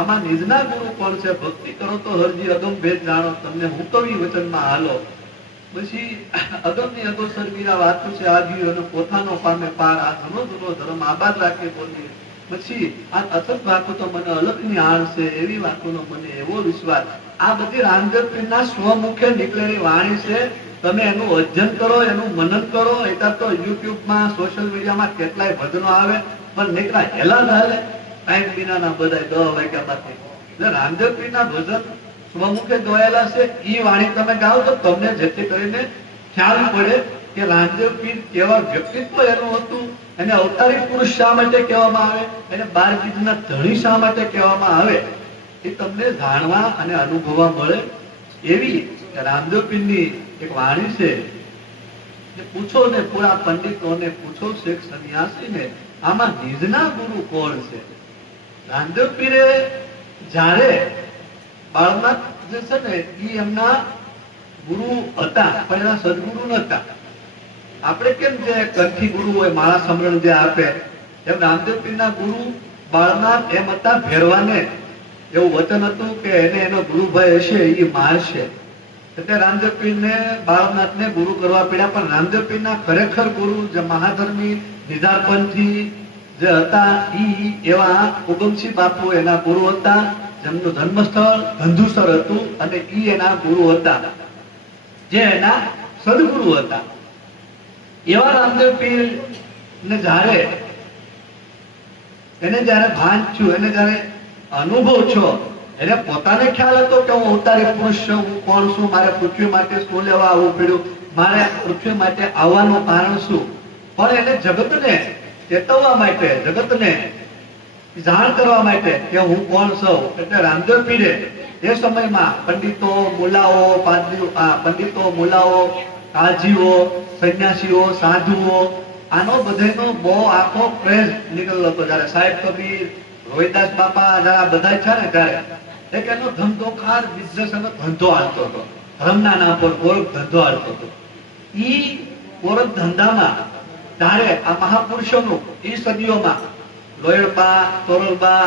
આમાં નિજના ગુરુ કોણ છે? ભક્તિ કરો તો હરજી અગમ ભેદ જાણો, તમને હું કવિ વચનમાં હાલો. પછી અગમની અગોસર વીરા વાતું છે આદિ અને પોતાનો પામે પાર, આ જૂનો જૂનો ધર્મ આબાદ રાખે બોલીએ. પછી આ અથત વાતો તો મને અલગની આણ છે, એવી વાતોનો મને એવો વિશ્વાસ. આ બધી રામદેવ પીરના સ્વમુખે નીકળેલી વાણી છે. તમે એનું અધ્યયન કરો, એનું મનન કરો. એટલા તો યુટ્યુબમાં, સોશિયલ મીડિયામાં કેટલાય ભજનો આવે, પણ નીકળા હેલા ચાલે ટાઈમ વિનાના બધા 10 વાગ્યા બાકી. એટલે રામદેવ પીરના ભજન સ્વમુખે ગવાયેલા છે. ઈ વાણી તમે ગાઓ તો તમને જેથી કરીને ખ્યાલ પડે કે રામદેવ પીર કેવા વ્યક્તિત્વ એનું હતું, એને અવતારી પુરુષ શા માટે કહેવામાં આવે, એને 12 બીજના ધણી શા માટે કહેવામાં આવે, એ તમને જાણવા અને અનુભવવા મળે. એવી રામદેવ પીરની એક વાણી છે કે પૂછો ને પૂરા પંડિતોને, પૂછો શેખ સન્યાસીને, આમાં નિજના ગુરુ કોણ છે? રામદેવ પીરે જ્યારે બાળનાથ જે છે ને એ એમના ગુરુ હતા, પણ એના સદગુરુ નતા. આપણે કેમ જે કંઠી ગુરુ હોય, માળા સમરણ જે આપે, એમ રામદેવ પીરના ગુરુ બાળનાથ એમ હતા ભેરવાને. એવું વચન હતું કે એને એનો ગુરુભાઈ હશે એ મારશે. એટલે રામદેવ પીરને બાળનાથને ગુરુ કરવા પડ્યા. પણ રામદેવ પીરના ખરેખર ગુરુ જે મહાધર્મી નિધારપંથી જે હતા, ઈ એવા ઉગમસિંહ બાપુ એના ગુરુ હતા, જેમનું જન્મસ્થળ ધંધુસર હતું, અને ઈ એના ગુરુ હતા, જે એના સદગુરુ હતા. એવા રામદેવ પીર ને જયારે ભાન થયું, એને જયારે અનુભવ છો, એને પોતાને ખ્યાલ હતો કે હું અવતારી પુરુષ છું, હું કોણ છું, મારે પૃથ્વી માટે શું લેવા આવવું પડ્યું, મારે પૃથ્વી માટે આવવાનું કારણ શું. પણ એને જગતને ચેતવવા માટે, જગતને જાણ કરવા માટે કે હું કોણ છું. એટલે રામદેવ પીરે એ સમયમાં પંડિતો, મુલાઓ, કાજીઓ, સંન્યાસીઓ, સાધુઓ, આનો બધાનો બહુ આખો ક્રેઝ નીકળેલો હતો. જયારે સાહેબ કબીર, રોહિદાસ બાપા જરા બધા છે ને, ત્યારે એક એનો ધંધો ખાર બિઝનેસ એનો ધંધો હાલતો હતો, ધર્મના નામ પર ગોરખ ધંધો હાલતો હતો. ઈ ગોરખ ધંધામાં ત્યારે આ મહાપુરુષોનું ઈ સદીઓમાં લોયણબા, તોરલબા,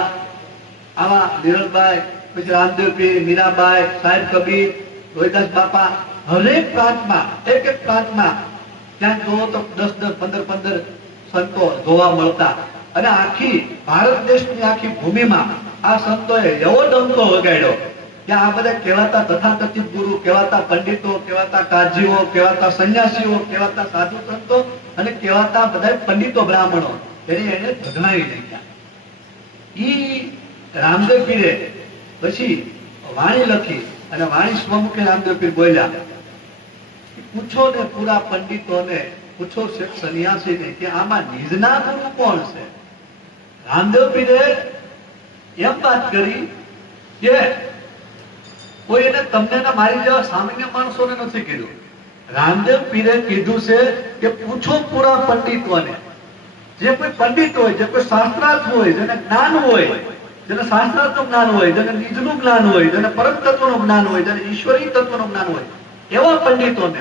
આવા નિરલભાઈ, પછી રામદેવ પીર, મીરાબાઈ, સાહેબ કબીર, રોહિદાસ બાપા, હરેક પ્રાંતમાં એક પ્રાંતમાં ત્યાં જોવો તો 10-10, 15-15 સંતો જોવા મળતા. અને આખી ભારત દેશની આખી ભૂમિમાં આ સંતોએ એવો ડંકો વગાડ્યો કે આ બધા કહેવાતા તથાકથિત ગુરુ, કહેવાતા પંડિતો, કહેવાતા કાજીઓ, કહેવાતા સંન્યાસીઓ, કહેવાતા સાધુ સંતો અને કહેવાતા બધા પંડિતો બ્રાહ્મણો એને ભગણાવી નાખ્યા. ઈ રામદેવ પીરે પછી વાણી લખી, અને વાણી સ્વમુખે રામદેવ પીર બોલ્યા, પૂછો ને પૂરા પંડિતોને, પૂછો શેખ સન્યાસીને કે આમાં નિજના ગુરુ કોણ છે? રામદેવ પીરે એમ વાત કરી કે કોઈ એને તમને મારી જેવા સામાન્ય માણસોને નથી કીધું. રામદેવ પીરે કીધું છે કે પૂછો પૂરા પંડિતોને. જે કોઈ પંડિત હોય, જે કોઈ શાસ્ત્રાર્થ હોય, જેને જ્ઞાન હોય, જેને શાસ્ત્રાર્થનું જ્ઞાન હોય, જેને નિજનું જ્ઞાન હોય, જેને પરમ તત્વનું જ્ઞાન હોય, જેને ઈશ્વરી તત્વનું જ્ઞાન હોય, એવા પંડિતોને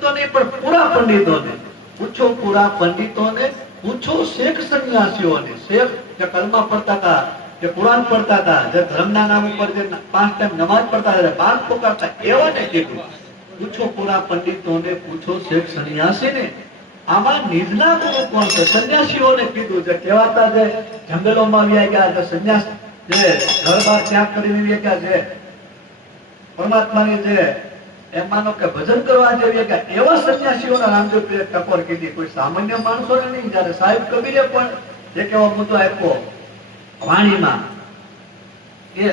તો નહીં પણ પૂરા પંડિતોને પૂછો. પૂરા પંડિતોને પૂછો. શેખ સંન્યાસીઓને, શેખ જે કલમા પડતા હતા, જે કુરાન પડતા હતા, જે ધર્મના નામ ઉપર જે 5 ટાઈમ નમાઝ પડતા હતા, બાદ પોકારતા, એવાને કીધું પૂછો. પૂરા પંડિતોને પૂછો, શેખ સંન્યાસીને આમાં નિજના ગુરુ કોણ છે? સંન્યાસીઓને કીધું, જે કહેવાતા જે જંગલોમાં વ્યા ગયા, જે સંન્યાસ, જે ઘર-બાર ત્યાગ કરીને વ્યા ગયા, જે પરમાત્માની જે એમ માનો કે ભજન કરવા જેવી કે એવા સંન્યાસીઓના રામદેવ પીરે ટકોર કીધી, કોઈ સામાન્ય માણસોને નહીં. જયારે સાહેબ કબીરે પણ એક એવો મુદ્દો આપ્યો વાણીમાં કે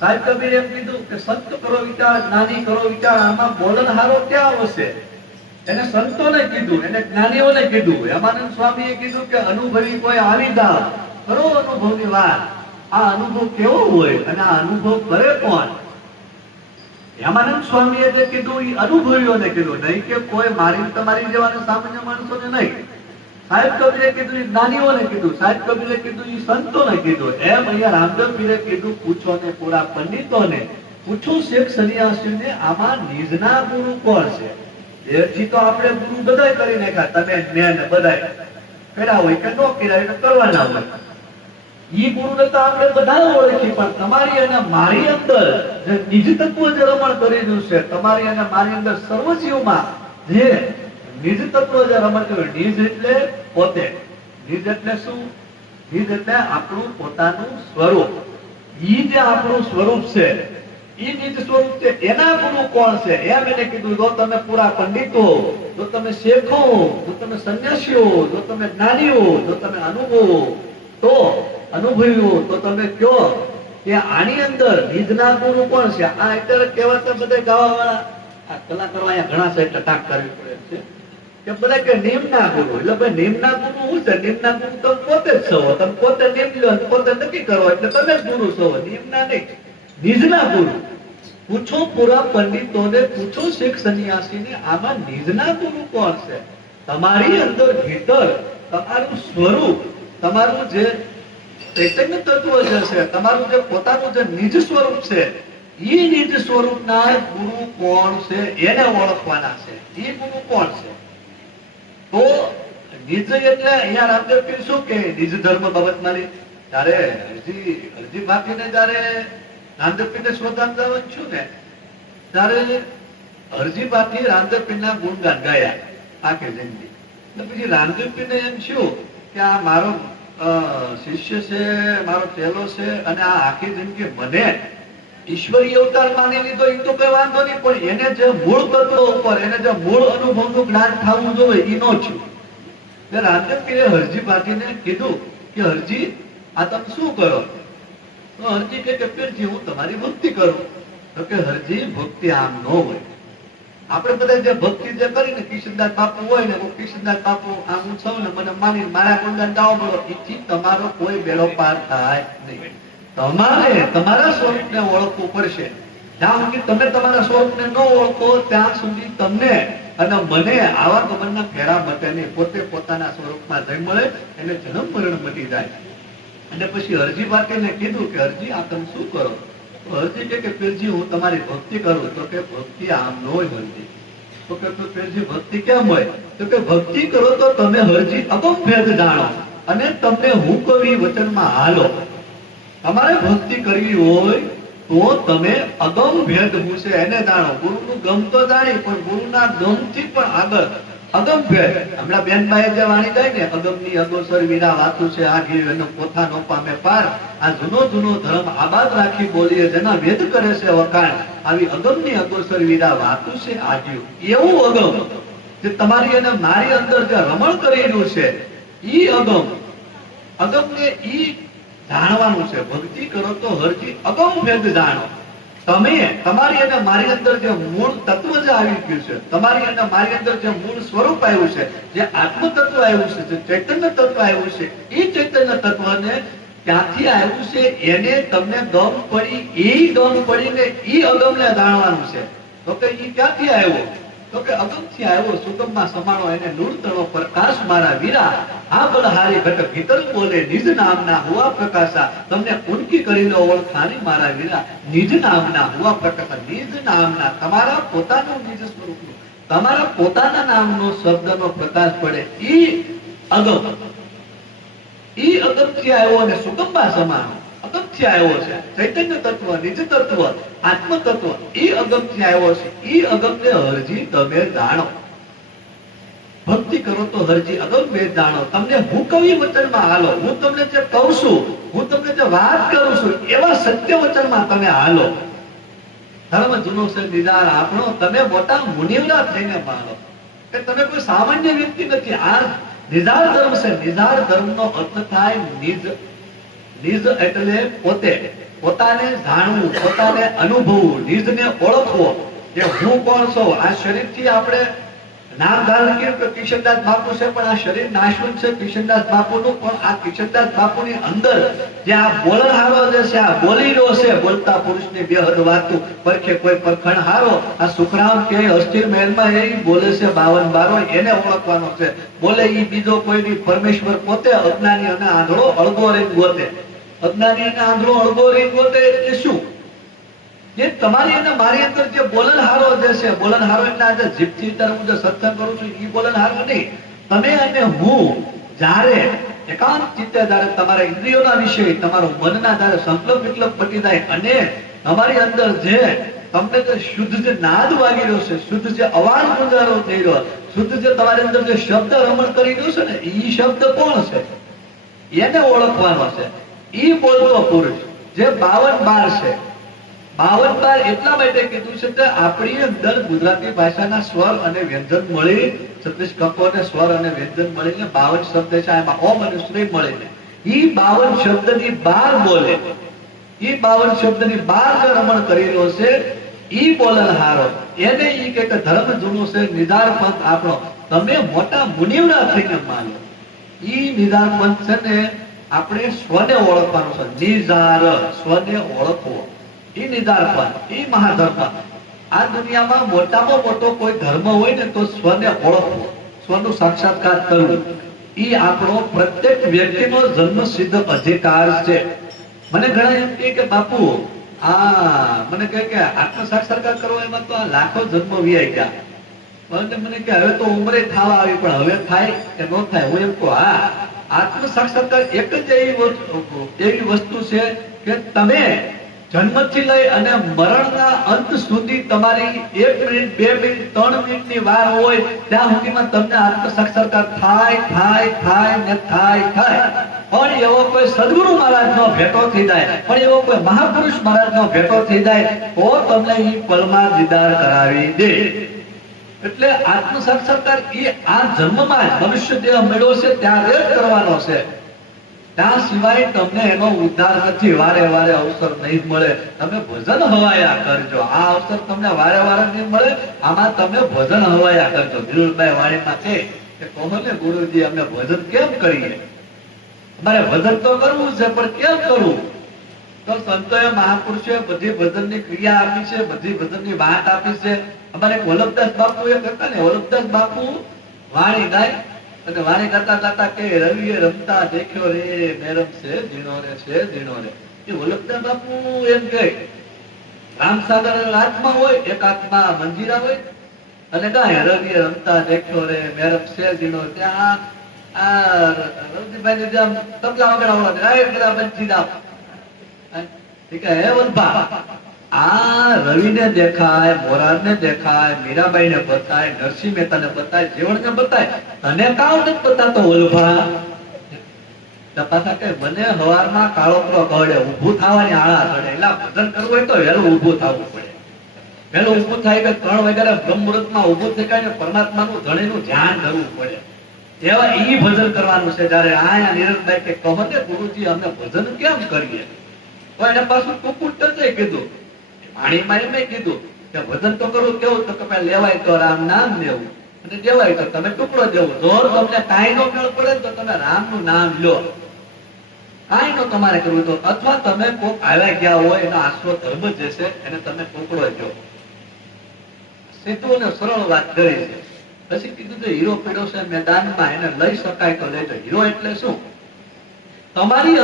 સાહેબ કબીરે એમ કીધું કે સંત કરો વિચાર, જ્ઞાની કરો વિચાર, આમાં બોલનહારો ક્યાં આવશે? એને સંતોને કીધું, એને જ્ઞાનીઓને કીધું. હેમાનંદ સ્વામીએ કીધું કે અનુભવી કોઈ આવી જાવ, કરો અનુભવની વાત. આ અનુભવ કેવો હોય અને આ અનુભવ કરે કોણ? હેમાનંદ સ્વામીએ જે કીધું એ અનુભવીઓને કીધું, નહીં કે કોઈ મારી તમારી જેવા સામાન્ય માણસોને નહીં. સાહેબ કબીરે કીધું એ જ્ઞાનીઓને કીધું, સાહેબ કબીરે કીધું એ સંતોને કીધું. એમ અહીંયા રામદેવ પીરે કીધું પૂછો ને પૂરા પંડિતોને, પૂછો શેખ સન્યાસીને આમાં નિજના ગુરુ કોણ છે? એથી તો આપણે ગુરુ બધાય કરી નાખ્યા, તમે ને બધાય કર્યા હોય કે ન કર્યા હોય કરવાના હોય. ઈ ગુરુને તો આપણે બધા ઓળખી, પણ તમારી અને મારી અંદર જે નિજ તત્વ જે રમણ કરી રહ્યું છે, તમારી અને મારી અંદર સર્વજીવમાં જે નિજ તત્વ જે રમણ કર્યું, નિજ એટલે પોતે. નિજ એટલે શું? નિજ એટલે આપણું પોતાનું સ્વરૂપ. ઈ જે આપણું સ્વરૂપ છે, ઈ નિજ સ્વરૂપ છે. એના ગુરુ કોણ છે? એમ એને કીધું, જો તમે પૂરા પંડિતો, જો તમે શેખો, જો તમે સંન્યાસીઓ, જો તમે જ્ઞાનીઓ, જો તમે અનુભવીઓ, તો તમે કયો કે આની અંદર નિજના ગુરુ કોણ છે? આ અત્યારે કહેવાતા બધા ગાવાવાળા આ કલાકારો અહીંયા ઘણા છે એટલે ટાંક કરવી પડે છે કે બધા કે નિમ્ના ગુરુ. એટલે ભાઈ નિમ્ના ગુરુ શું છે? નિમ્ના ગુરુ તમે પોતે જ છો. તમે પોતે નિમ લો, પોતે નક્કી કરો એટલે તમે જ ગુરુ છો. નિમ્ના નહીં, નિજના ગુરુ. પૂછો પૂરા પંડિતોને, પૂછો શીખ સંન્યાસીને, આમાં નિજના ગુરુ કોણ છે? તમારી અંદર ભીતર તમારું સ્વરૂપ, તમારું જે ચૈતન્ય તત્વ જે છે, તમારું જે પોતાનું જે નિજ સ્વરૂપ છે, એ નિજ સ્વરૂપના ગુરુ કોણ છે એને ઓળખવાના છે. એ ગુરુ કોણ છે? તો નિજ એટલે અહીંયા રામદેવ પીર શું કે નિજ ધર્મ બાબતમાં ત્યારે અરજી બાકીને જયારે રામદેવ પીરને શોધાન જવાનું છું ને, ત્યારે અરજી બાકી રામદેવ પીરના ગુણગાન ગાયા આખી જિંદગી. પછી રામદેવ પીરને એમ શું કે આ મારો શિષ્ય છે, મારો ચેલો છે, અને આ આખી જિંદગી મને ઈશ્વરીય અવતાર માની લીધો એ તો કઈ વાંધો નહીં, પણ એને જે મૂળ તત્વ ઉપર, એને જે મૂળ અનુભવનું જ્ઞાન થવું જોઈએ એ નો છું. રામદેવ પીરે હરજી પાટીને કીધું કે હરજી આ તમે શું કરો? તો હરજી કે પીરજી હું તમારી ભક્તિ કરું. તો કે હરજી ભક્તિ આમ ન હોય. આપણે બધા જે ભક્તિ જે કરીને કિશનદાસ બાપુ હોય ને, કિશનદાસ બાપુ આમ હું છું ને મને માની મારા ગુણગાન ગાવો પડો, એથી તમારો કોઈ બેડો પાર થાય નહીં. તમારે તમારા સ્વરૂપને ઓળખવું પડશે. જ્યાં સુધી તમે તમારા સ્વરૂપને ન ઓળખો ત્યાં સુધી તમને અને મને આવા ગમનના ફેરા મટે નહીં. પોતે પોતાના સ્વરૂપમાં જઈ મળે, એને જન્મ મરણ મટી જાય. અને પછી હરજી પાટીલને કીધું કે હરજી આ તમે શું કરો? હરજી કે પીરજી હું તમારી ભક્તિ કરું. તો કે ભક્તિ આમ ન હોય હરજી. તો કે પીરજી ભક્તિ કેમ હોય? તો કે ભક્તિ કરો તો તમે હરજી અગમ ભેદ જાણો અને તમને હું કવિ વચનમાં હાલો. તમારે ભક્તિ કરવી હોય તો તમે અગમ ભેદ હું છે એને જાણો. ગુરુનું ગમ તો જાણી, પણ ગુરુના ગમથી પણ આગળ અગમ ભેદ. હમણાં બેનભાઈએ જે વાણી ગાય ને, અગમની અગોસર વીરા વાતું છે આ ગીર એનો પોથા નો પામે પાર. આ જૂનો ધર્મ આબાદ રાખી બોલીએ જેના વેદ કરે છે વખાણ. આવી અગમની અગોસર વીરા વાતું છે આ ગીર. એવું અગમ જે તમારી અને મારી અંદર જે રમણ કરી રહ્યું છે, ઈ અગમને ઈ જાણવાનું છે. ભક્તિ કરો તો હરજી અગમ ભેદ જાણો. તમે તમારી અને મારી અંદર જે મૂળ તત્વ જે આવી ગયું છે, તમારી અને મારી અંદર જે મૂળ સ્વરૂપ આવ્યું છે, જે આત્મ તત્વ આવ્યું છે, જે ચૈતન્ય તત્વ આવ્યું છે, એ ચૈતન્ય તત્વને ક્યાંથી આવ્યું છે એને તમને ગમ પડી, એ ગમ પડીને એ અગમને જાણવાનું છે. તો કે એ ક્યાંથી આવ્યો? તો કે અગમથી આવ્યો. સુગમમાં સમાણો એને નૂરતણો પ્રકાશ મારા વીરા. આ બલહારી ઘટ ભીતર બોલે નિજ નામના હુઆ પ્રકાશા. તમને ઉનકી કરીને ઓળખાણી મારા વીરા. નિજ નામના હુઆ પ્રકાશા. નિજ નામના તમારા પોતાનું નિજ સ્વરૂપનું, તમારા પોતાના નામનો શબ્દનો પ્રકાશ પડે ઈ અગમ. ઈ અગમથી આવ્યો અને સુગમમાં સમાણો અગમથી આવ્યો છે. ચૈતન્ય તત્વ, નિજ તત્વ, આત્મ તત્વ એ અગમથી આવ્યો છે. એ અગમને હરજી તમે જાણો. ભક્તિ કરો તો હરજી અગમ ભેદ જાણો. તમને હું કવિ વચનમાં હાલો. હું તમને જે કહું છું, હું તમને જે વાત કરું છું, એવા સત્ય વચનમાં તમે હાલો. ધર્મ જૂનો છે નિદાર આપણો, તમે મોટા મુનિવરા થઈને માનો કે તમે કોઈ સામાન્ય વ્યક્તિ નથી. આ નિજાર ધર્મ છે. નિજાર ધર્મનો અર્થ થાય નિજ. નિજ એટલે પોતે, પોતાને જાણવું, પોતાને અનુભવવું, નિજને ઓળખવો કે હું કોણ છું. આ શરીરથી આપણે નામ ધારણ કર્યું કે કિશનદાસ બાપુ છે, પણ આ શરીર નાશવંત છે કિશનદાસ બાપુનું. પણ આ કિશનદાસ બાપુની અંદર જે આ બોલનહારો જે છે, આ બોલી રહ્યો છે, બોલતા પુરુષની બેહદ વાતું પરખે કોઈ પરખણ હારો. આ સુખરામ કે અસ્થિર મહેલમાં એ બોલે છે 52 બારો, એને ઓળખવાનો છે. બોલે ઈ બીજો કોઈ નહીં, પરમેશ્વર પોતે. અજ્ઞાની અને આંધળો અળગો રહીને ગોતે. અજ્ઞાની અને આંધળો અળગો રહીને ગોતે એટલે શું? જે તમારી અને મારી અંદર જે બોલનહારો જે છે, બોલનહારો એટલે આજે જીભથી અત્યારે હું જે સત્સંગ કરું છું એ બોલનહારો નહીં. તમે અને હું જ્યારે એકાંત ચિત્તે જ્યારે તમારા ઇન્દ્રિયોના વિશે તમારું મનના જ્યારે સંકલ્પ વિકલ્પ પટી જાય અને તમારી અંદર જે તમને જે શુદ્ધ જે નાદ વાગી રહ્યો છે, શુદ્ધ જે અવાજ ગુંજારો થઈ રહ્યો, શુદ્ધ જે તમારી અંદર જે શબ્દ રમણ કરી રહ્યો છે ને, ઈ શબ્દ કોણ છે એને ઓળખવાનો છે. ઈ બોલતો પુરુષ જે 52 બાર છે. 52 બાર એટલા માટે કીધું છે કે આપણી અંદર ગુજરાતી ભાષાના સ્વર અને વ્યંજન મળી 36 કંકો ને સ્વર અને વ્યંજન મળીને 52 શબ્દ છે. એમાં ઓમ અને શ્રી મળીને ઈ 52 શબ્દની બાર બોલે. ઈ 52 શબ્દની બાર જે રમણ કરી રહ્યો છે ઈ બોલનહારો એને ઈ કે ધર્મ જૂનો છે, નિદાર પંથ આપણો. તમે મોટા મુનિવરા થઈને માનો. ઈ નિદાર પંથ છે ને આપણે સ્વને ઓળખવાનું છે. નિજાર સ્વને ઓળખવો ઈ નિદાર પંથ, ઈ મહાધર્મ. આ દુનિયામાં મોટામાં મોટો કોઈ ધર્મ હોય ને તો સ્વને ઓળખવો, સ્વનું સાક્ષાત્કાર કરવું. ઈ આપણો પ્રત્યેક વ્યક્તિનો જન્મસિદ્ધ અધિકાર છે. મને ઘણા એમ કે બાપુ મને કહે કે આત્મ સાક્ષાત્કાર કરવો એમાં તો આ લાખો જન્મ વ્યાઈ ગયા. મને કે હવે તો ઉંમરે થવા આવી, પણ હવે થાય કે ન થાય? હું એમ કહું હા, આત્મ સાક્ષાત્કાર એક જ એવી વસ્તુ છે કે તમે જન્મથી લઈ અને મરણના અંત સુધી તમારી 1 મિનિટ 2 મિનિટ 3 મિનિટની વાર હોય ત્યાં સુધીમાં તમને આત્મ સાક્ષાત્કાર થાય ને થાય. પણ એવો કોઈ સદગુરુ મહારાજનો ભેટો થઈ જાય, પણ એવો કોઈ મહાપુરુષ મહારાજનો ભેટો થઈ જાય તો તમને ઈ પલમાં દીદાર કરાવી દે. એટલે આત્મ સાક્ષાત્કાર એ આ જન્મમાં જ મનુષ્ય દેહ મળ્યો છે ત્યારે જ કરવાનો છે. ત્યાં સિવાય તમને એનો ઉદ્ધાર નથી. વારે વારે અવસર નહીં મળે. તમે ભજન હવાયા કરજો. આ અવસર તમને વારે વારે નહીં મળે. આમાં તમે ભજન હવાયા કરજો. ધીરુભાઈ વાણીમાં કે કહો ને ગુરુજી અમે ભજન કેમ કરીએ? અમારે ભજન તો કરવું છે પણ કેમ કરવું? તો સંતોએ મહાપુરુષોએ બધી ભજનની ક્રિયા આપી છે, બધી ભજનની વાત આપી છે. અમારે વલ્લભદાસ બાપુ એ કરતા ને, વલ્લભદાસ બાપુ વાણી ગાય અને વાણી ગાતા ગાતા કે રવિએ રમતા દેખ્યો રે મેરમ છે ઝીણો રે છે ઝીણો રે. એ વલ્લભદાસ બાપુ એમ કે રામસાગર હાથમાં હોય, એક હાથમાં મંજીરા હોય અને ગાય રવિએ રમતા દેખ્યો રે મેરમ છે ઝીણો. ત્યાં આ રવજીભાઈ ને જેમ તબલા વગાડવા ગાય બધા બંધી દાવ. ઠીક હે વલ્લભા, આ રવિને દેખાય, મોરારને દેખાય, મીરાબાઈને બતાય, નરસિંહ મહેતાને બતાય, જીવણને બતાય, તને કામ નથી બતાતો વલ્લભા? પાછા કે મને હવારમાં કાળોતરો કહે, ઊભું થવાની આળા ચડે. એટલે ભજન કરવું હોય તો વહેલું ઊભું થવું પડે. વહેલું ઊભું થાય કે 3 વાગ્યા બ્રહ્મ મુહૂર્તમાં ઊભું થઈ કાઢે પરમાત્માનું ધણીનું ધ્યાન કરવું પડે. એવા ઈ ભજન કરવાનું છે. જયારે આયા નિરંતરભાઈ કે કહો ને ગુરુજી અમે ભજન કેમ કરીએ? તો એને પાછું ટૂંકું ટચે કીધું. વાણીમાં એમ કીધું કે ભજન તો કરવું કેવું? તો કે લેવાય તો રામ નામ લેવું અને દેવાય તો તમે ટુકડો દેવો. જો તમને કાંઈ નો મેળ પડે તો તમે રામનું નામ લો. કાંઈ નો તમારે કરવું તો અથવા તમે કોક આવ્યા ગયા હોય એનો આશરો ધર્મ જે છે એને તમે ટુકડો દો. સીધું અને સરળ વાત કરી છે. પછી કીધું કે હીરો પીડ્યો છે મેદાનમાં, એને લઈ શકાય તો લેજો. હીરો એટલે શું? તમારી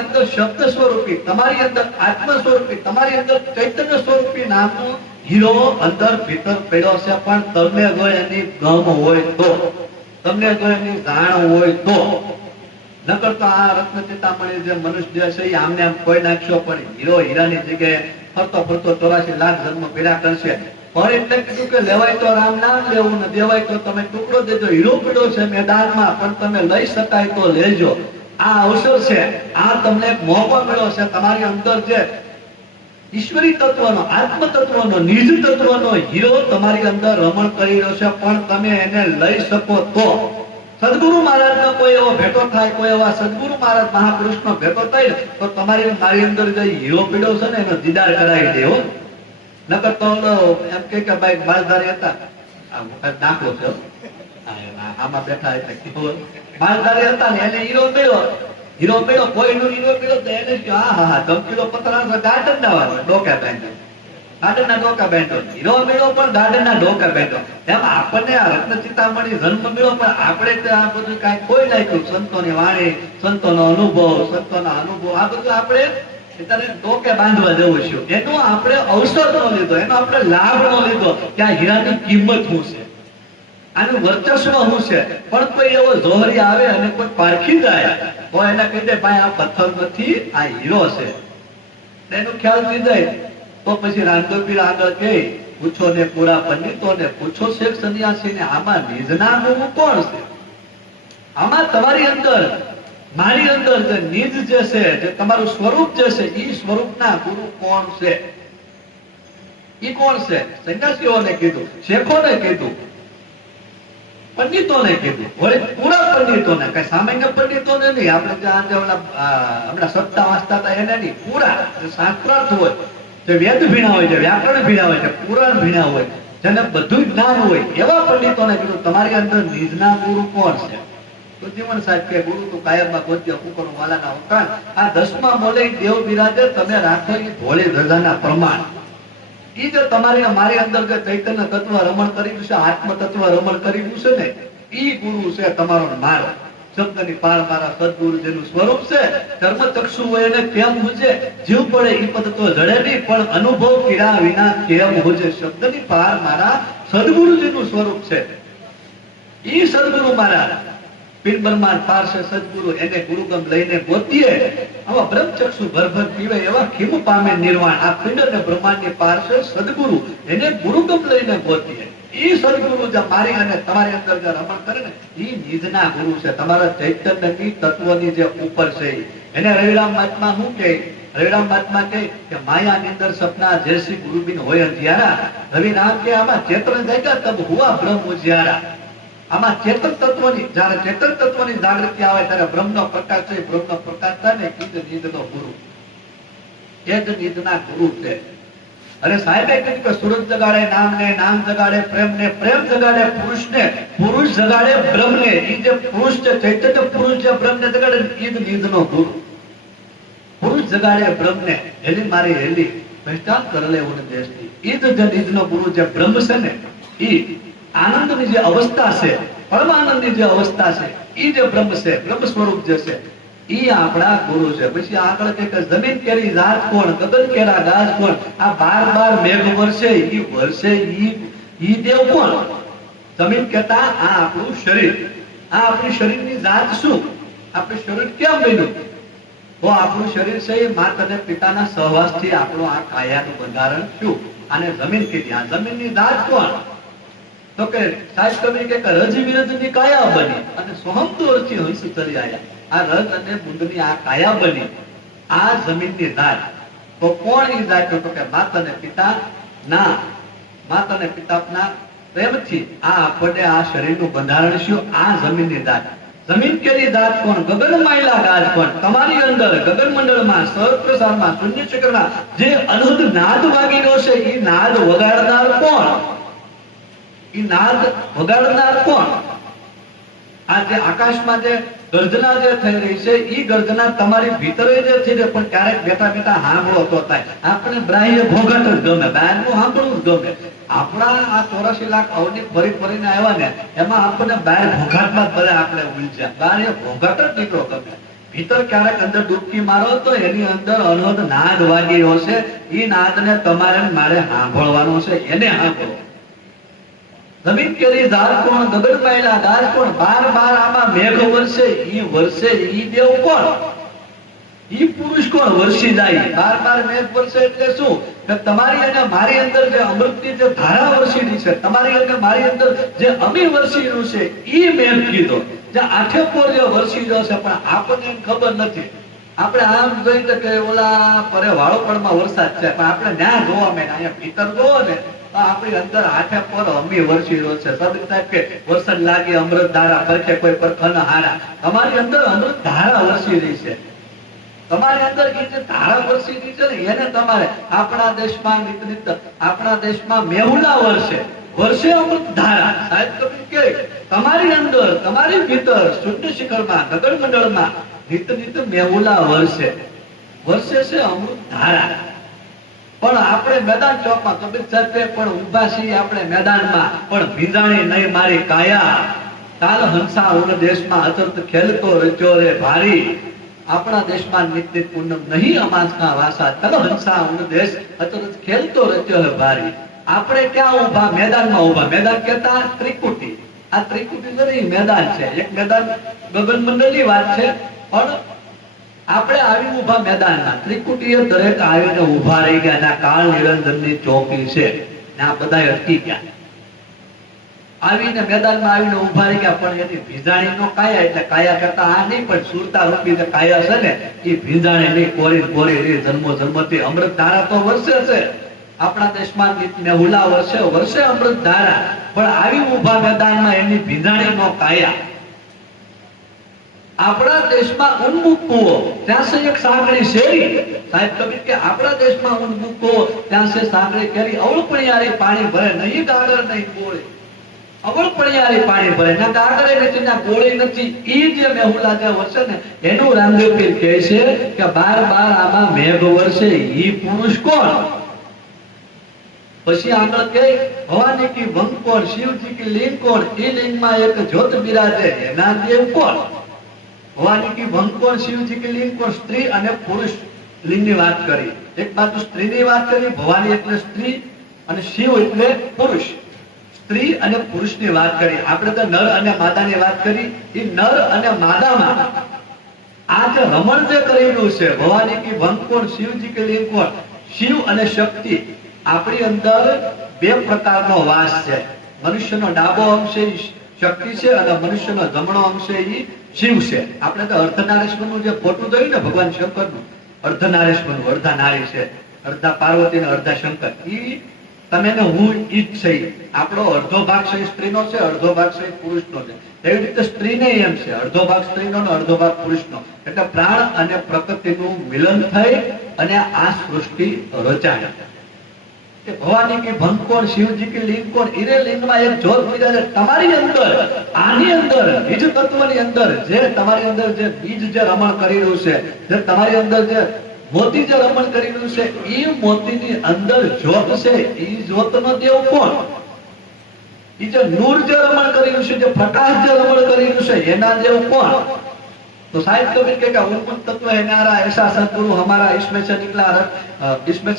અંદર શબ્દ સ્વરૂપી, તમારી અંદર આત્મ સ્વરૂપી, તમારી અંદર ચૈતન્ય સ્વરૂપી નામનો હીરો અંદર ભીતર પડ્યો છે. પણ તમને જો એની ગમ હોય તો, તમને જો એની જાણ હોય તો, નકર તો આ રત્ન ચિંતામણી જે મનુષ્ય છે એ આમને આમ કોઈ નાખશો, પણ હીરો હીરાની જગ્યાએ ફરતો 84 લાખ જન્મ પીડા કરશે. પણ એટલે કીધું કે લેવાય તો રામ નામ લેવું ને દેવાય તો તમે ટુકડો દેજો. હીરો પીડ્યો છે મેદાનમાં પણ તમે લઈ શકાય તો લેજો. આ અવસર છે, આ તમને એક મોકો મળ્યો છે. તમારી અંદર જે ઈશ્વરી તત્વનો, આત્મ તત્વનો, નિજ તત્વનો હીરો તમારી અંદર રમણ કરી રહ્યો છે, પણ તમે એને લઈ શકો તો. સદગુરુ મહારાજનો કોઈ એવો ભેટો થાય, કોઈ એવા સદગુરુ મહારાજ મહાપુરુષનો ભેટો થાય તો તમારી મારી અંદર જે હીરો પીડ્યો છે ને એનો દીદાર કરાવી દેવો. નકર તો એમ કે ભાઈ માલધારી હતા, દાખલો છે આમાં બેઠા એટલે માલધારી હતા ને એને હીરો મળ્યો કોઈનો હીરો મળ્યો તો એને હા ધમકીલો પતરા ગાર્ડન ના ડોકા બાંધ્યો, ગાર્ડન ના ડોકા બાંધ્યો. હીરો મળ્યો પણ ગાર્ડન ના ડોકા બાંધ્યો. એમ આપણને આ રત્ન ચિંતામણી જન્મ મળ્યો પણ આપણે આ બધું કાંઈ કોઈ નાખ્યું. સંતોની વાણી, સંતોનો અનુભવ, આ બધું આપણે ડોકે બાંધવા જવું છું. એનો આપણે અવસર નો લીધો, એનો આપણે લાભ નો લીધો કે આ હીરાની કિંમત શું છે. આનું વર્ચસ્વ શું છે? પણ કોઈ એવો જોહરી આવે અને કોઈ પારખી જાય તો એને કહી દે ભાઈ આ પથ્થર નથી, આ હીરો છે. એનો ખ્યાલ થઈ જાય તો પછી રાંધોપીર આગળ કહે, પૂછો ને પૂરા પંડિતોને, પૂછો શેખ સંન્યાસીને, આમાં નિજના ગુરુ કોણ છે? આમાં તમારી અંદર, મારી અંદર જે નિજ જે છે, જે તમારું સ્વરૂપ જે છે, એ સ્વરૂપના ગુરુ કોણ છે? ઈ કોણ છે? સંન્યાસીઓને કીધું, શેખોને કીધું, પંડિતોને કીધું. વળી પૂરા પંડિતોને, કઈ સામાન્ય પંડિતોને નહીં. આપણે હમણાં સપ્તાહ વાંચતા હતા એને નહીં, પૂરા શાસ્ત્રાર્થ હોય, જે વેદ ભીણા હોય, જે વ્યાકરણ ભીણા હોય, જે પુરાણ ભીણા હોય, જેને બધું જ્ઞાન હોય, એવા પંડિતોને કીધું તમારી અંદર નિજના ગુરુ કોણ છે? તો જીવન સાહેબ કે ગુરુ તું કાયમમાં ગોત્ય કુકરનું વાલાના વખાણ, આ 10મા મોલે દેવ બિરાજે, તમે રાખો એ ભોળી ધજાના પ્રમાણ. ઈ જો તમારી મારી અંદર જે ચૈતન્ય તત્વ રમણ કર્યું છે, આત્મ તત્વ રમણ કર્યું છે ને, ઈ ગુરુ છે તમારો મારો. શબ્દની પાર મારા સદગુરુ જેનું સ્વરૂપ છે, કર્મ ચક્ષુ હોય એને કેમ હુજે, જીવ પડે ઈ પદ તો જડે નહીં, પણ અનુભવ કર્યા વિના કેમ હુજે. શબ્દની પાર મારા સદગુરુજીનું સ્વરૂપ છે. ઈ સદગુરુ મારા પીર બ્રહ્માંડ પારસે સદગુરુ, એને ગુરુગમ લઈને ગોતીએ, આવા બ્રહ્મચક્ષુ ભરભર પીવે એવા ખીમ પામે નિર્વાણ. આ પિંડ ને બ્રહ્માંડની પારસે સદગુરુ, એને ગુરુગમ લઈને ગોતીએ. ઈ સદગુરુ જે મારી અને તમારી અંદર જે રમણ કરે ને, ઈ નિજના ગુરુ છે, તમારા ચૈતન્યની તત્વની જે ઉપર છે. એને રવિરામ મહાત્મા શું કહે? રવિરામ મહાત્મા કહે કે માયાની અંદર સપના જૈસી ગુરુબિન હોય અંધિયારા. રવિરામ કે આમાં ચેતન જાગ્યા તબ હુઆ બ્રહ્મ ઉજ્યારા. આમાં ચેતન તત્વની, જ્યારે ચેતન તત્વની જાગૃતિ આવે ત્યારે બ્રહ્મનો પ્રકાશ છે, બ્રહ્મનો પ્રકાશ થાય ને એ જ નિજનો ગુરુ, એ જ નિજના ગુરુ છે. અને સાહેબે કહ્યું કે સુરત જગાડે નામને, નામ જગાડે પ્રેમને, પ્રેમ જગાડે પુરુષને, પુરુષ જગાડે બ્રહ્મને. એ જે પુરુષ છે, ચૈતન્ય પુરુષ જે બ્રહ્મને જગાડે એ જ નિજનો ગુરુ. પુરુષ જગાડે બ્રહ્મને, હેલી મારી હેલી પહેચાન કરલે ઉન દેશની. એ જ નિજનો ગુરુ જે બ્રહ્મ છે ને, એ આનંદની જે અવસ્થા છે, પરમાનંદની જે અવસ્થા છે, એ જે બ્રહ્મ છે, બ્રહ્મ સ્વરૂપ જે છે, ઈ આપણા ગુરુ છે. પછી આગળ કે જમીન કેરી જાત કોણ, ગગન કેરા ગાજ કોણ, આ 12 મેઘ વર્ષે ઈ વર્ષે ઈ દેવ કોણ? જમીન કહેતા આ આપણું શરીર, આ આપણી શરીરની જાત શું? આપણું શરીર કેમ બન્યું? તો આપણું શરીર છે એ માતા અને પિતાના સહવાસથી આપણું આ કાયાનું બંધારણ શું? આને જમીન કીધી. આ જમીનની જાત કોણ? તો કે સાહેબ કવિ કે રજ વિરજની કાયા બની અને સોહમદોરથી હંસ ચરી આયા. આ રજ અને બુંદની આ કાયા બની, આ જમીનની જાત. તો કોણ ઈ જાત? તો કે માતા અને પિતા ના, માતા અને પિતાના પ્રેમથી આ આપણને આ શરીરનું બંધારણ શું? આ જમીનની જાત. જમીન કેરી જાત કોણ? ગગન માયલા ગાજ કોણ? તમારી અંદર ગગન મંડળમાં, સહસ્ત્રસારમાં, શૂન્ય ચક્રમાં જે અનહદ નાદ વાગી રહ્યો છે, એ નાદ વગાડનાર કોણ? ઈ નાદ વગાડનાર કોણ? આ જે આકાશમાં જે ગર્જના જે થઈ રહી છે, ઈ ગર્જના તમારી ભીતરે જે થઈ રહી, પણ ક્યારેક બેઠા બેઠા સાંભળો તો થાય. આપણે બાહ્ય ભોગટ જ ગમે, બહારનું સાંભળવું જ ગમે. આપણા આ 84 લાખ અવનિ ફરી ફરીને આવ્યા ને, એમાં આપણને બહાર ભોગાટમાં જ ભલે આપણે ઉલઝ્યા, બાહ્ય ભોગાટ જ નીકળો ગમે. ભીતર ક્યારેક અંદર ડૂબકી મારો તો એની અંદર અનહદ નાદ વાગી રહ્યો છે, ઈ નાદને તમારે મારે સાંભળવાનો છે, એને સાંભળો. જમીન કેરી ધાર કોણ? ગગન માયલા ગાજ કોણ? 12 આમાં મેઘ વર્ષે ઈ દેવ કોણ? ઈ પુરુષ કોણ? વર્ષી જાય. 12 મેઘ વર્ષે એટલે શું? કે તમારી અને મારી અંદર જે અમૃતની જે ધારા વર્ષીની છે, તમારી અને મારી અંદર જે અમી વર્ષીનું છે, ઈ મેઘ કીધો. જે આઠે પોર જે વર્ષી રહ્યો છે, પણ આપણને ખબર નથી. આપણે આમ જોઈએ કે ઓલા પરે વાળોપણમાં વરસાદ છે, પણ આપણે ન્યા જોવા મેં અહીંયા ભીતર જોવો ને, આપણી અંદર આઠે પર અમી વર્ષી રહ્યો છે. સદગુરુ સાહેબ કે વરસાદ લાગી અમૃત ધારા પરખે કોઈ પરખન હારા. તમારી અંદર અમૃત ધારા વર્ષી રહી છે. તમારી અંદર એ જે ધારા વર્ષી રહી છે ને, એને તમારે આપણા દેશમાં આપણા દેશમાં મેહુલા વર્ષે અમૃત ધારા. સાહેબ કબીર કે તમારી અંદર, તમારી ભીતર શૂન્ય શિખરમાં, ગગન મંડળમાં નિત મેહુલા વર્ષે છે અમૃત ધારા. પણ આપણે મેદાન ચોકમાં કબીર સાહેબ પણ ઉભા છીએ, આપણે મેદાનમાં પણ ભીંજાણી નહીં મારી કાયા. કાલ હંસા ઉન દેશમાં અચરત ખેલતો રચ્યો રે ભારી. આપણા દેશમાં નિત પૂનમ નહીં અમાસના વાસા, તલ હંસા ઉન દેશ અચરત ખેલતો રચ્યો હે ભારી. આપણે ક્યાં ઉભા? મેદાનમાં ઉભા. મેદાન કહેતા ત્રિકુટી, આ ત્રિકુટી નથી, મેદાન છે. એક મેદાન ગગન મંડળની વાત છે, પણ આપણે આવી ઉભા મેદાનમાં ત્રિકુટીએ દરેક આવીને ઉભા રહી ગયા. ના કાળ નિરંજનની ચોકી છે ને આ બધા અટકી ગયા. આવીને મેદાનમાં આવીને ઉભા રહી ગયા, પણ એની ભીજાણી નો કાયા, એટલે કાયા કરતા આ નહીં, પણ સુરતા રૂપી જે કાયા છે ને એ ભીજાણી નહીં, કોરી કોરી રહી જન્મો જન્મથી. અમૃત ધારા તો વર્ષે છે આપણા દેશમાં, મેહુલા વર્ષે વર્ષે અમૃત ધારા, પણ આવી ઉભા મેદાનમાં એની ભીજાણી નો કાયા. આપણા દેશમાં ઉન્મુખ કુવો, ત્યાં છે એક સાંકળી શેરી. સાહેબ કબીર કે આપણા દેશમાં ઉન્મુખ કુવો, ત્યાં છે સાંકળી કેરી. અવળપણિયારી પાણી ભરે, નહીં ગાગર નહીં ગોળી. અવળપણિયારી પાણી ભરે, ના ગાગરે નથી ના ગોળી નથી. ઈ જે મેહુલા જે વર્ષે ને એનું રામદેવ પીર કહે છે કે 12 આમાં મેઘ વર્ષે ઈ પુરુષ કોણ? પછી આગળ કહે ભવાની કી વંગ કોણ, શિવજી કી લિંગ કોણ, એ લિંગમાં એક જ્યોત બિરાજે એના દેવ કોણ? ભવાની કી વંગ કોણ, શિવજી કી લિંગ કોણ. સ્ત્રી અને પુરુષ લિંગની વાત કરી. એક બાજુ સ્ત્રીની વાત કરી, ભવાની એટલે સ્ત્રી અને શિવ એટલે પુરુષ. સ્ત્રી અને પુરુષની વાત કરી. આપણે તો નર અને માદાની વાત કરી. એ નર અને માદામાં આ જે રમણ જે કરેલું છે, ભવાની કી વંગ કોણ, શિવજી કી લિંગ કોણ. શિવ અને શક્તિ આપણી અંદર બે પ્રકારનો વાસ છે. મનુષ્યનો ડાબો અંશ એ શક્તિ છે અને મનુષ્યનો જમણો અંશ એ શિવ છે. આપણે તો અર્ધનારીશ્વરનું જે ફોટો જોયું ને ભગવાન શંકરનું, અર્ધનારીશ્વરનું, અડધા નારી છે, અડધા પાર્વતી ને અડધા શંકર. ઈ તમે ને હું ઈ જ છે. આપણો અડધો ભાગ છે સ્ત્રીનો છે, અડધો ભાગ છે પુરુષનો છે. એવી રીતે સ્ત્રીને એમ છે, અડધો ભાગ સ્ત્રીનો ને અડધો ભાગ પુરુષનો. એટલે પ્રાણ અને પ્રકૃતિનું મિલન થઈ અને આ સૃષ્ટિ રચાય. કે ભવાની કી ભંગ કોણ, શિવજી કી લિંગ કોણ. ઈરે લિંગમાં એક જ્યોત બિરાજે તમારી અંદર. આની અંદર બીજ તત્વની અંદર જે તમારી અંદર જે બીજ જે રમણ કરી રહ્યું છે, જે તમારી અંદર જે મોતી જે રમણ કરી રહ્યું છે, એ મોતીની અંદર જ્યોત છે. એ જ્યોતનો દેવ કોણ? એ જે નૂર જે રમણ કરી રહ્યું છે, જે પ્રકાશ જે રમણ કરી રહ્યું છે, એના દેવ કોણ? तो साहिब कबीर के क्या उन्मुक्त तत्व है नारा ऐसा सदगुरु हमारा इसमें से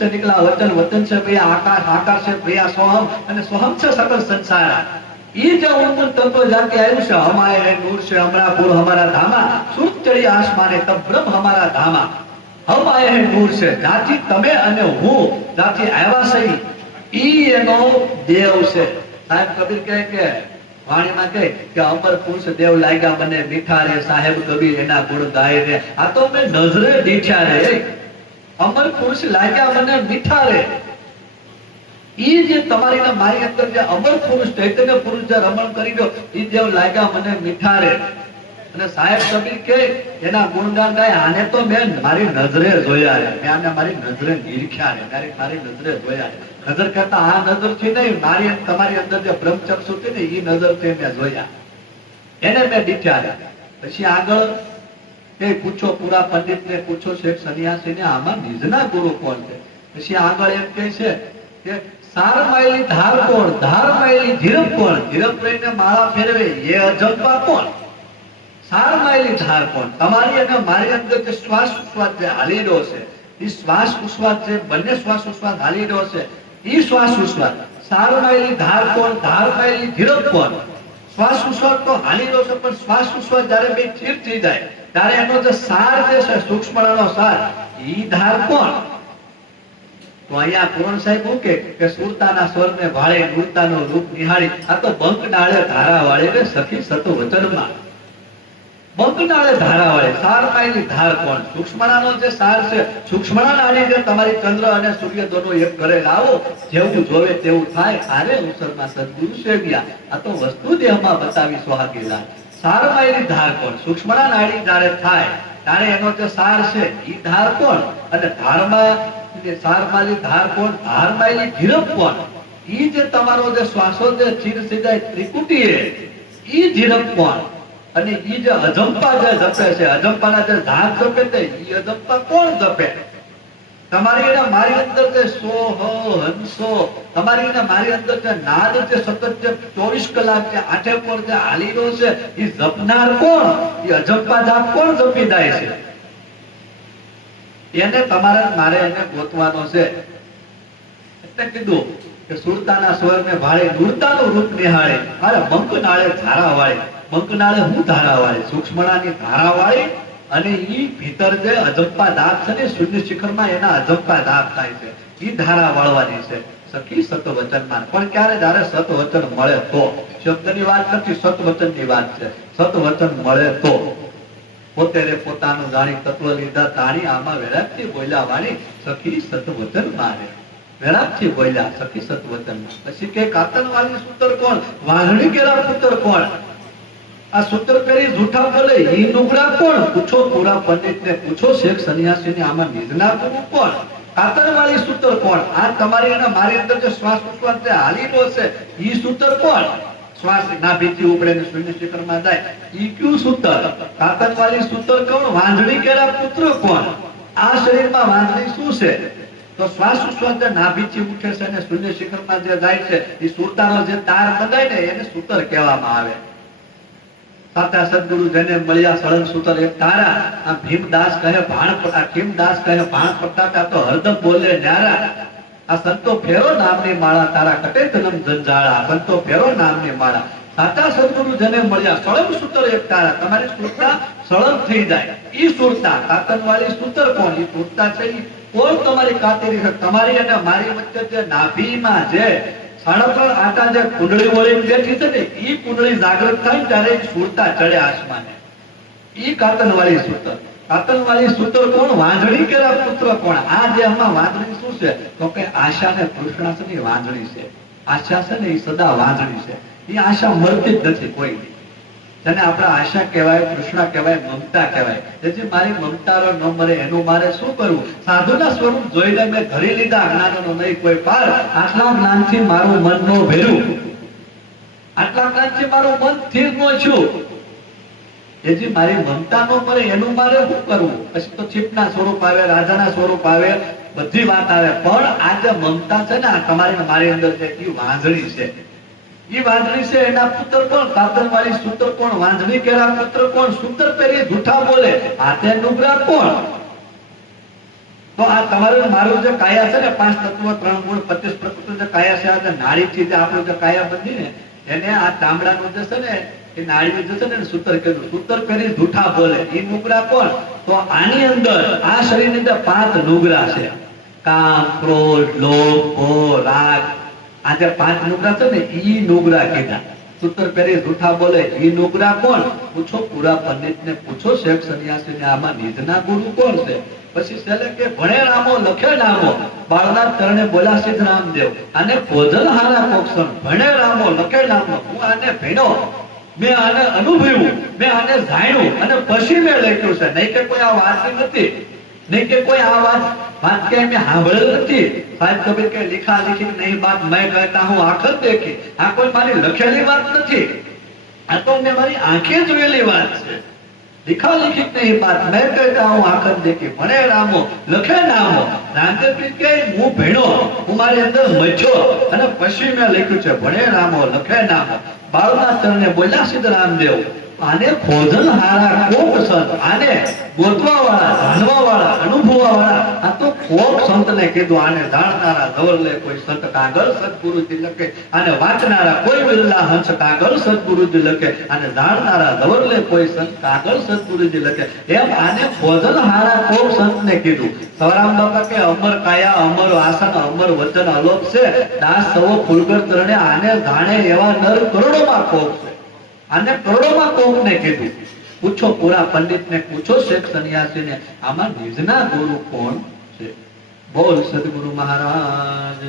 निकला वचन, वचन से भैया आकाश, आकाश से भैया सोहम, અને સોહમ से सकल संसार. ये जो उन्मुक्त तत्व जाके आयु से हम आए हैं नूर से हमारा गुरु हमारा धामा, सूत चढ़ी आसमाने तब ब्रह्म हमारा धामा. हम आए हैं नूर से, जाति तमे અને હું જાતિ આવ્યા છે ઈ એનો દેવ છે. સાહેબ કબીર કહે કે વાણીમાં કહે કે અમર પુરુષ દેવ લાગ્યા મને મીઠા રે, સાહેબ કબીર એના ગુણ ગાય રે. આ તો મેં નજરે દીઠા રે. અમર પુરુષ લાગ્યા મને મીઠા રે. ઈ જે તમારી ને મારી અંદર જે અમર પુરુષ ચૈતન્ય પુરુષ જે રમણ કરી દો, ઈ દેવ લાગ્યા મને મીઠા રે. અને સાહેબ કબીર કે એના ગુણગાન ગાય. આને તો મેં મારી નજરે જોયા રે, મેં આને મારી નજરે નિરખ્યા રે, મારી નજરે જોયા રે. નજર કરતા આ નજર થી નહીં, મારી તમારી અંદર જે બ્રહ્મચક્ષુ છે ને એ નજર થી મેં જોયા, એને મેં દીઠ્યા રે. પછી આગળ એ પૂછો પૂરા પંડિત ને, પૂછો શેખ સન્યાસી ને આમાં નિજના ગુરુ કોણ છે. પછી આગળ એમ કહે છે કે સાર માયલી ધાર કોણ, ધાર માયલી ધીરપ કોણ, ધીરપ લઈને માળા ફેરવે એ અજંપા કોણ. સાર માયલી ધાર કોણ, તમારી અને મારી અંદર જે શ્વાસ ઉશ્વાસ જે હાલી રહ્યો છે, એ શ્વાસ ઉશ્વાસ જે બંને શ્વાસ ઉશ્વાસ હાલી રહ્યો છે, ઈ શ્વાસ ઉશ્વાસ. સાર માયલી ધાર કોણ, ધાર માયલી ધીરપ કોણ. શ્વાસ ઉશ્વાસ તો હાલી રહ્યો છે, પણ શ્વાસ ઉશ્વાસ જયારે બે સ્થિર થઈ જાય ત્યારે એનો જે સાર જે છે, સૂક્ષ્મનો સાર, ઈ ધાર કોણ? તો અહીંયા પૂરણ સાહેબ શું કે સુરતાના સ્વરને ભાળે, મૂર્તાનું રૂપ નિહાળી. આ તો બંક ડાળે ધારા વાળે રે સખી સત વચનમાં. બંકનાળે ધારા વાળે સાર માયલી ધાર કોણ? સૂક્ષ્મણાનો જે સાર છે, સૂક્ષ્મણા નાની જે તમારી ચંદ્ર અને સૂર્ય દોનો એક ઘરે લાવો, જેવું જોવે તેવું થાય. આરે ઉસરમાં સદગુરુ સેવ્યા. આ તો વસ્તુ દેહમાં બતાવી સોહાગીલા. સાર માયલી ધાર કોણ? સૂક્ષ્મણા નાડી જ્યારે થાય ત્યારે એનો જે સાર છે ઈ ધાર કોણ? અને ધારમાં સાર માયલી ધાર કોણ, ધાર માયલી ધીરપ કોણ? ઈ જે તમારો જે શ્વાસો જે ચીર સિજાય ત્રિકુટીએ, ઈ ધીરપ કોણ? અને ઈ જે અજંપા જે જપે છે, અજંપાના જે ધાર જપે છે, ઈ અજંપા કોણ જપે? તમારી અને મારી અંદર જે સોહ હંસો, તમારી અને મારી અંદર જે નાદ જે સતત જે 24 કલાક જે આઠે પર જે હાલી રહ્યો છે, ઈ જપનાર કોણ? ઈ અજંપા જાપ કોણ જપી જાય છે? એને તમારે મારે એને ગોતવાનો છે. એટલે કીધું કે સુરતાના સ્વરને ભાળે દૂરતાનું રૂપ નિહાળે, અરે મંકનાળે ધારા વાળે. મંકનાળે હું ધારા વાળે? સૂક્ષ્મણાની ધારા વાળે. અને ઈ ભીતર જે અજંપા દાબ છે ને શૂન્ય શિખરમાં એના અજંપા દાબ થાય છે, ઈ ધારા વાળવાની છે. સખી સતવચનમાં પણ ક્યારે? જ્યારે સતવચન મળે તો. શબ્દની વાત નથી, સતવચનની વાત છે. સતવચન મળે તો. પોતે રે પોતાનું જાણી તત્વ લીધા તાણી, આમાં વેરાગથી બોલ્યા વાણી સખી સતવચન મારે. વેરાગથી બોલ્યા સખી સતવચન. પછી કે કાતનવાળી સૂતર કોણ? વાઘણી કેરા પુત્ર કોણ? આ સૂત્ર કરી જૂઠા બોલે ઈ નુગરા કોણ? પૂછો પૂરા પંડિત ને, પૂછો શેખ સન્યાસી ને, આમાં નિજના ગુરુ કોણ? કાતરવાળી સૂત્ર કોણ? આ તમારી અને મારી અંદર જે શ્વાસ ઉચ્છવાસ છે હાલીનો છે, ઈ સૂત્ર કોણ? શ્વાસ નાભીથી ઉપડે ને શૂન્ય શિખરમાં જાય, ઈ કયું સૂત્ર? કાતરવાળી સૂત્ર કોણ? વાંજણી કેરા પુત્ર કોણ? આ શરીરમાં વાંજણી શું છે? તો શ્વાસ ઉચ્છવાસ જે નાભીથી ઉઠે છે અને શૂન્ય શિખરમાં જે જાય છે, એ સૂરતાનો જે તાર બંધાય ને એને સૂત્ર કહેવામાં આવે. સાચા સદગુરુ જેને મળ્યા સળંગ સૂત્ર એક તારા. આ ભીમદાસ કહે ભાણ પટા, ભીમદાસ કહે ભાણ પટાટા તો હરદમ બોલે ન્યારા. આ સંતો ફેરો નામની માળા, તારા કટે જન્મ જંજાળા. સંતો ફેરો નામની માળા. સાચા સદગુરુ જેને મળ્યા સળંગ સૂત્ર એક તારા. તમારી સુરતા સળંગ થઈ જાય, ઈ સુરતા. કાતનવાળી સૂત્ર કોણ? ઈ સુરતા છે. ઈ કોણ તમારી કાતરી છે? તમારી અને મારી વચ્ચે જે નાભીમાં જે સાડા આટા જે કુંડળી વળી બેઠી છે ને, ઈ કુંડળી જાગૃત થાય ત્યારે સુરતા ચડે આસમાને. ઈ કાતનવાળી સૂત્ર. કાતનવાળી સૂત્ર કોણ? વાંજણી કેરા પુત્ર કોણ? આ જે આમાં વાંજણી શું છે? તો કે આશા ને તૃષ્ણા છે ને વાંજણી છે. આશા છે ને એ સદા વાંજણી છે. એ આશા મળતી જ નથી કોઈ. જેને આપણે આશા કહેવાય, તૃષ્ણા કહેવાય, મમતા કહેવાય. જેથી મારી મમતા ન મરે એનું મારે શું કરવું? સાધુના સ્વરૂપ જોઈને મેં ધરી લીધા જ્ઞાનનો નહીં કોઈ પાર. આટલા જ્ઞાનથી મારું મન નો ભેરું, આટલા જ્ઞાનથી મારું મન સ્થિર નો છું. જેથી મારી મમતા નો મરે એનું મારે શું કરવું? પછી તો ચીપના સ્વરૂપ આવે, રાજાના સ્વરૂપ આવે, બધી વાત આવે. પણ આ જે મમતા છે ને, આ તમારી મારી અંદર છે, એ વાંઝણી છે. ઈ વાંજણી છે. એના પુત્ર કોણ? કાતરવાળી સૂત્ર કોણ? વાંજણી કેરા પુત્ર કોણ? સૂત્ર પેરી જૂઠા બોલે હાથે નુગરા કોણ? તો આ તમારું મારું જે કાયા છે ને, 5 તત્વ 3 ગુણ 25 પ્રકૃતિ જે કાયા છે, આ જે નાડીથી જે આપણું જે કાયા બંધી ને, એને આ ચામડાનું જે છે ને, એ નાડી જે છે ને સૂત્ર કીધું. સૂત્ર પેરી જૂઠા બોલે ઈ નુગરા કોણ? તો આની અંદર આ શરીરની અંદર 5 નુગરા છે. કામ, ક્રોધ, લોભ, મોહ, રાગ. આ જે 5 નુગરા છે ને, ઈ નુગરા કીધા. સૂત્ર પેરી જૂઠા બોલે ઈ નુગરા કોણ? પૂછો પૂરા પંડિત ને, પૂછો શેખ સન્યાસી ને, આમાં નિજના ગુરુ કોણ છે? પછી છેલ્લે કે ભણે રામો લખે નામો, બાળના ચરણે બોલ્યા સિદ્ધ રામદેવ. અને ભોજન હારા કોક્ષણ. ભણે રામો લખે નામો. હું આને ભણ્યો, મેં આને અનુભવ્યું, મેં આને જાણ્યું, અને પછી મેં લખ્યું છે. નહીં કે કોઈ આ વાંચી નથી, નહીં કે કોઈ આ વાત કે મેં સાંભળેલ નથી. સાહેબ કબીર કે लिखा लिखी नहीं बात मैं कहता हूँ आंखत देखी. આ કોઈ મારી લખેલી વાત નથી, આ તો મેં મારી આંખે જોયેલી વાત છે. लिखा लिखी नहीं बात मैं कहता हूँ आंखत देखी. ભણે રામો લખે નામો. રામદેવ કે હું ભણ્યો, હું મારી અંદર મથ્યો, અને પછી મેં લખ્યું છે. ભણે રામો લખે નામો, બાળના ચરણે બોલ્યા સિદ્ધ રામદેવ. આને ભોજન હારા કોક સંત, આને ગોતવા વાળા, જાણવા વાળા, અનુભવવા વાળા, આ તો કોક સંત ને કીધું. આને જાણનારા ધવરલે કોઈ સંત કાગળ સદગુરુજી લખે. આને વાંચનારા કોઈ વિરલા હંસ કાગળ સદગુરુજી લખે. આને જાણનારા ધવરલે કોઈ સંત કાગળ સદગુરુજી લખે. એમ આને ભોજન હારા કોક સંત ને કીધું. સવરામ બાપા કે અમર કાયા અમર આસન અમર વચન અલોપ છે. દાસ સવો ફૂલગર ચરણે આને જાણે એવા નર કરોડોમાં કોક છે. આને કરોડોમાં કોક ને કીધું. પૂછો પૂરા પંડિત ને, પૂછો શેખ સન્યાસી ને, આમાં નિજના ગુરુ કોણ છે? બોલ સદગુરુ મહારાજ.